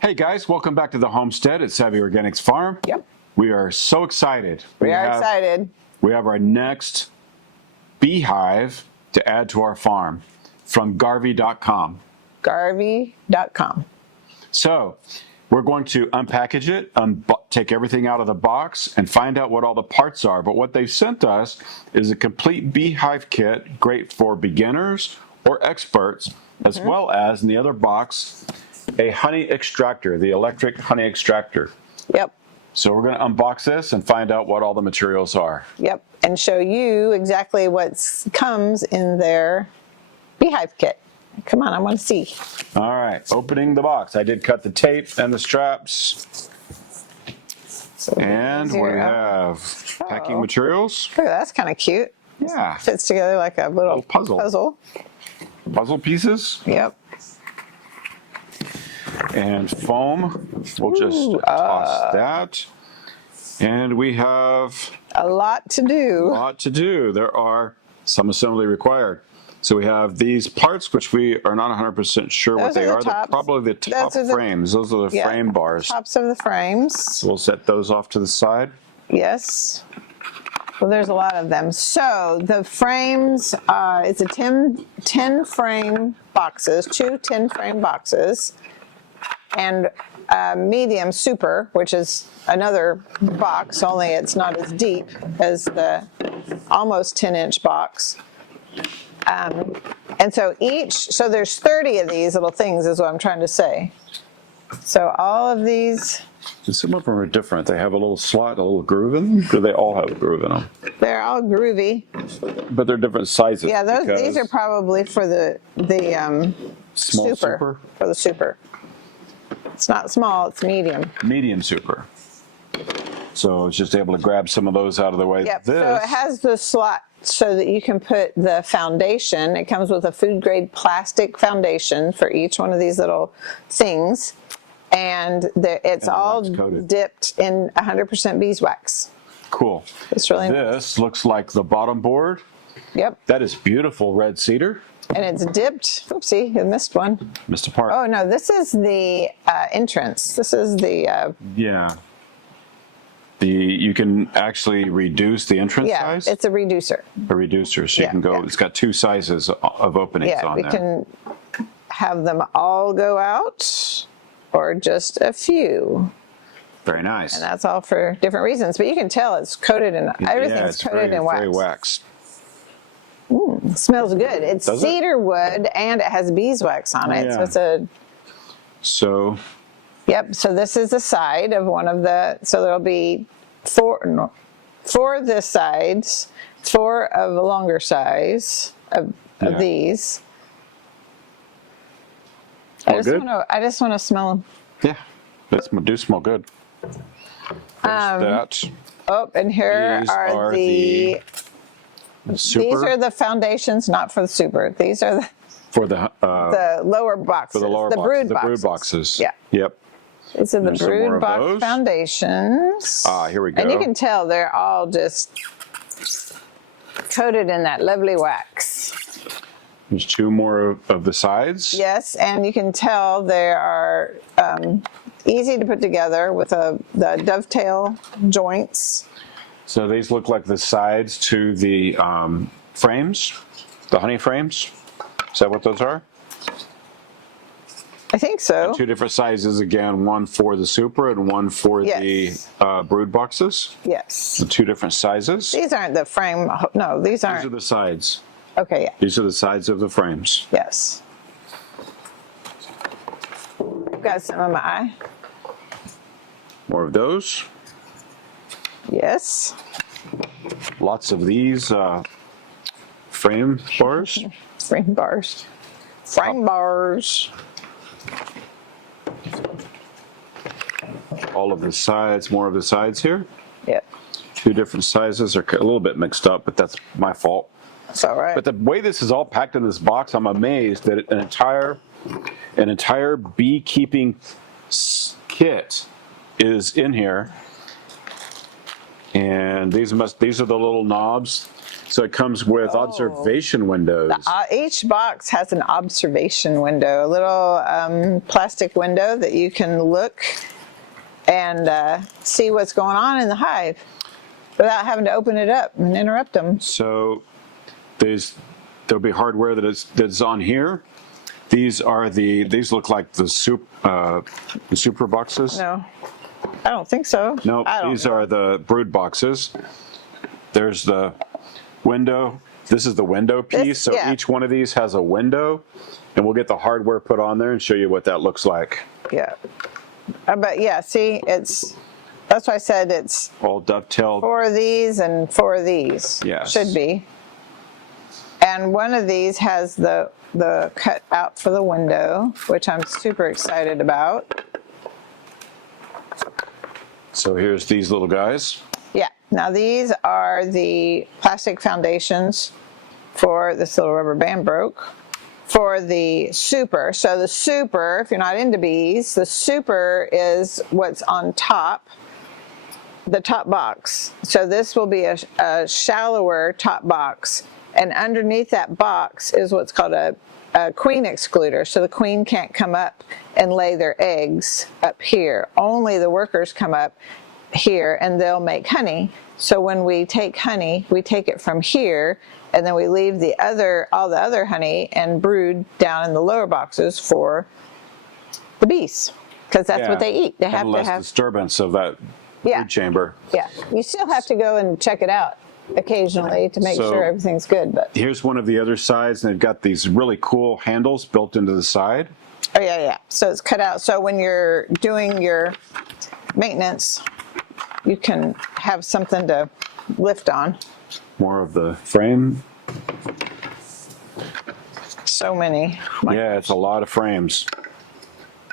Hey guys, welcome back to the Homestead at Savvy Organics Farm. Yep. We are so excited. We are excited. We have our next beehive to add to our farm from Garvee.com. Garvee.com. So we're going to unpackage it, take everything out of the box, and find out what all the parts are. But what they've sent us is a complete beehive kit, great for beginners or experts, as well as in the other box, a honey extractor, the electric honey extractor. Yep. So we're going to unbox this and find out what all the materials are. Yep. And show you exactly what comes in their beehive kit. Come on, I want to see. All right, opening the box. I did cut the tape and the straps. And we have packing materials. Look, that's kind of cute. Yeah. Fits together like a little puzzle. Puzzle pieces. Yep. And foam. We'll just toss that. And we have a lot to do. There are some assembly required. So we have these parts, which we are not 100% sure what they are. They're probably the top frames. Those are the frame bars. Tops of the frames. So we'll set those off to the side. Yes. Well, there's a lot of them. So the frames, it's a 10 frame boxes, two 10 frame boxes, and medium super, which is another box, only it's not as deep as the almost 10-inch box. And so so there's 30 of these little things is what I'm trying to say. So all of these. And some of them are different. They have a little slot, a little groove in them. Do they all have a groove in them? They're all groovy. But they're different sizes. Yeah, these are probably for the small super. For the super. It's not small, it's medium. Medium super. So it's just able to grab some of those out of the way. Yep, so it has the slot so that you can put the foundation. It comes with a food grade plastic foundation for each one of these little things. And it's all dipped in 100% beeswax. Cool. It's really nice. This looks like the bottom board. Yep. That is beautiful red cedar. And it's dipped. Oopsie, I missed one. Missed a part. Oh, no, this is the entrance. This is the... yeah. You can actually reduce the entrance size? Yeah, it's a reducer. A reducer, so you can go, it's got two sizes of openings on there. Yeah, we can have them all go out or just a few. Very nice. And that's all for different reasons. But you can tell it's coated in, everything's coated in wax. Very waxed. Smells good. It's cedar wood and it has beeswax on it. Yeah. So it's Yep, so this is the side of one of the, so there'll be four this sides, 4 of a longer size of these. I just want to smell them. Yeah, they do smell good. That. Oh, and here are the super. These are the foundations, not for the super. These are for the lower boxes. For the lower boxes. The brood boxes. Yeah. Yep. These are the brood box foundations. Here we go. And you can tell they're all just coated in that lovely wax. There's 2 more of the sides. Yes, and you can tell they are easy to put together with the dovetail joints. So these look like the sides to the frames, the honey frames. Is that what those are? I think so. And 2 different sizes again, one for the super and one for the brood boxes. Yes. So 2 different sizes. These aren't the frame. No, these aren't. These are the sides. Okay. Yeah. These are the sides of the frames. Yes. I've got some of my. More of those. Yes. Lots of these frame bars. Frame bars. Frame bars. All of the sides, more of the sides here. Yep. 2 different sizes are a little bit mixed up, but that's my fault. That's all right. But the way this is all packed in this box, I'm amazed that an entire beekeeping kit is in here. And these are the little knobs So it comes with observation windows. Each box has an observation window, a little plastic window that you can look and see what's going on in the hive without having to open it up and interrupt them. So there'll be hardware that's on here. These look like the super boxes. No, I don't think so. No, these are the brood boxes. There's the window. This is the window piece. So each one of these has a window, and we'll get the hardware put on there and show you what that looks like. Yeah. But yeah, see, that's why I said it's all dovetailed. 4 of these and 4 of these. Yes. Should be. And one of these has the cut out for the window, which I'm super excited about. So here's these little guys. Yeah. Now these are the plastic foundations for this little rubber band broke. For the super. So the super, if you're not into bees, the super is what's on top, the top box. So this will be a shallower top box. And underneath that box is what's called a queen excluder. So the queen can't come up and lay their eggs up here. Only the workers come up here and they'll make honey. So when we take honey, we take it from here and then we leave all the other honey and brood down in the lower boxes for the bees, because that's what they eat. They have to have disturbance of that brood chamber. Yeah, you still have to go and check it out occasionally to make sure everything's good. But here's one of the other sides, and they've got these really cool handles built into the side. Oh yeah. So it's cut out. So when you're doing your maintenance, you can have something to lift on. More of the frame. So many. Yeah, it's a lot of frames.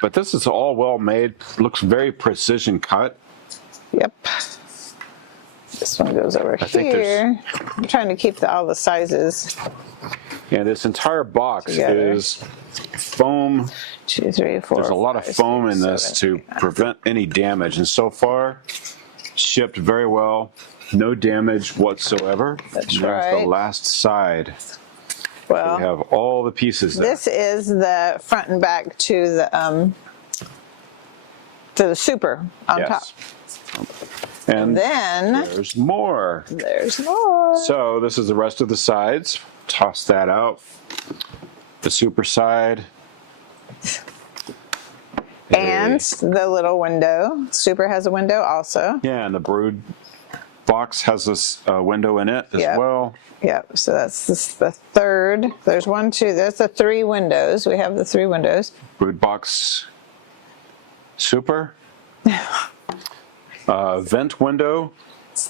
But this is all well made. Looks very precision cut. Yep. This one goes over here. I'm trying to keep all the sizes. Yeah, this entire box together. is foam. 2, 3, 4. There's a lot of foam in this to prevent any damage. And so far, shipped very well. No damage whatsoever. That's There's the last side. Well, we have all the pieces there. This is the front and back to the super on top. And then there's more. There's more. So this is the rest of the sides. Toss that out. The super side. And the little window. Super has a window also. Yeah, and the brood box has this window in it as well. Yep, so that's the third. There's 1, 2, there's the 3 windows. We have the 3 windows. Brood box super. Vent window.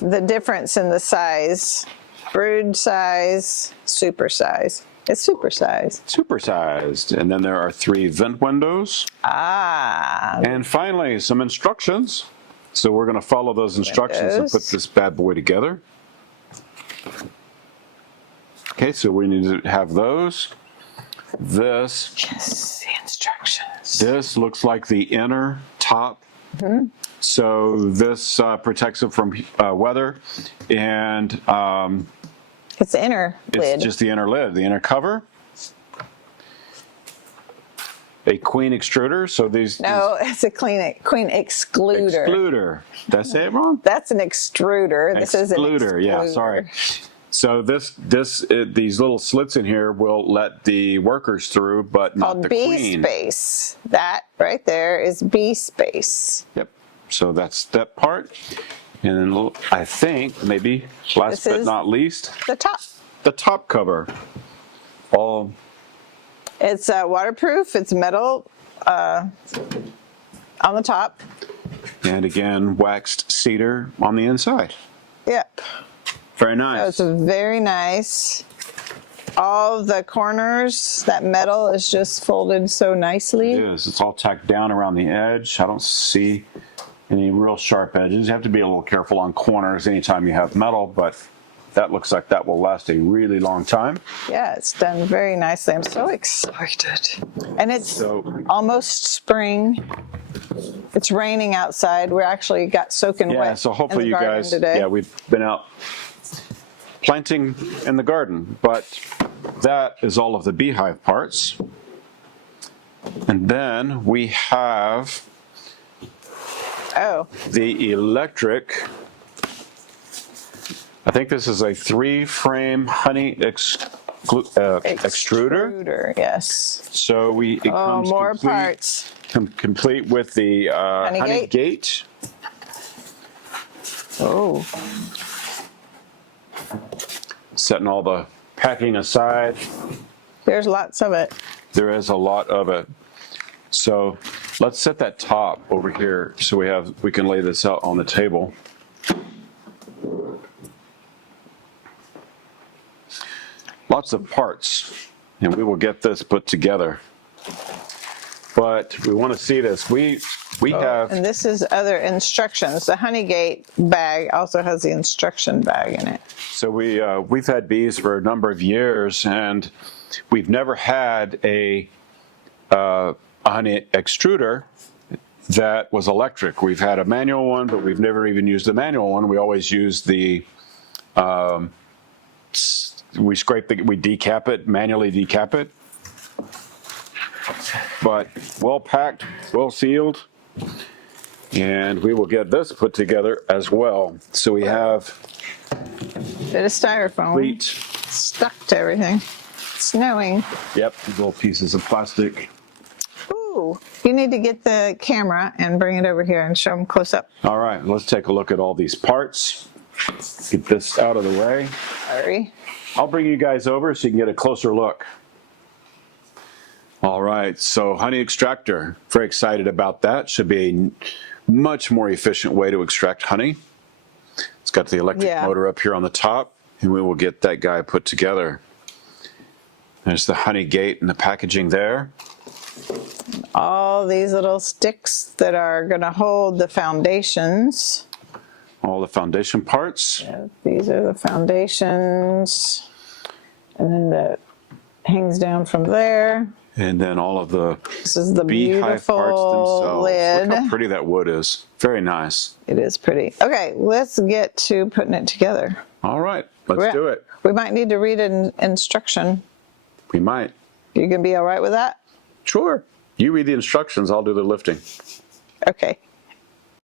The difference in the size. Brood size, super size. It's super size. Super sized. And then there are 3 vent windows. And finally, some instructions. So we're going to follow those instructions and put this bad boy together. Okay, so we need to have those. This. Yes, the instructions. This looks like the inner top. Mm-hmm. So this protects it from weather, and it's the inner lid. It's just the inner lid, the inner cover. A queen extruder. So these. No, it's a queen excluder. Excluder. Did I say it wrong? That's an extruder. This is an excluder. Yeah, sorry. So these little slits in here will let the workers through, but not the queen. Bee space. That right there is bee space. Yep. So that's that part. And then I think maybe last but not least, the top. The top cover. It's waterproof. It's metal on the top. And again, waxed cedar on the inside. Yep. Very nice. So it's very nice. All the corners, that metal is just folded so nicely. It is. It's all tacked down around the edge. I don't see any real sharp edges. You have to be a little careful on corners anytime you have metal, but that looks like that will last a really long time. Yeah, it's done very nicely. I'm so excited. And it's almost spring. It's raining outside. We actually got soaking wet. Yeah, so hopefully in the you garden guys, today. we've been out planting in the garden. But that is all of the beehive parts. And then we have the electric. I think this is a 3-frame honey extruder. Yes. So it comes more parts. Complete with the honey gate. Oh. Setting all the packing aside. There's lots of it. There is a lot of it. So let's set that top over here so we can lay this out on the table. Lots of parts, and we will get this put together. But we want to see this. We have, and this is other instructions. The honey gate bag also has the instruction bag in it. so we've had bees for a number of years, and we've never had a honey extruder that was electric. We've had a manual one, but we've never even used the manual one. We always use the we decap it, manually decap it. But well packed, well sealed, and we will get this put together as well. So we have Bit of styrofoam complete. stuck to everything. Snowing. Yep, these little pieces of plastic. Ooh, you need to get the camera and bring it over here and show them close up. All right, let's take a look at all these parts. Get this out of the way. Sorry. I'll bring you guys over so you can get a closer look. All right, so honey extractor, very excited about that. Should be a much more efficient way to extract honey. It's got the electric motor up here on the top, and we will get that guy put together. There's the honey gate and the packaging there. All these little sticks that are going to hold the foundations. All the foundation parts. Yeah, these are the foundations. And then that hangs down from there. And then all of the This is the beehive beautiful parts themselves. lid. Look how pretty that wood is. Very nice. It is pretty. Okay, let's get to putting it together. All right, let's do it. We might need to read an instruction. We might. You gonna be all right with that? Sure. You read the instructions, I'll do the lifting. Okay.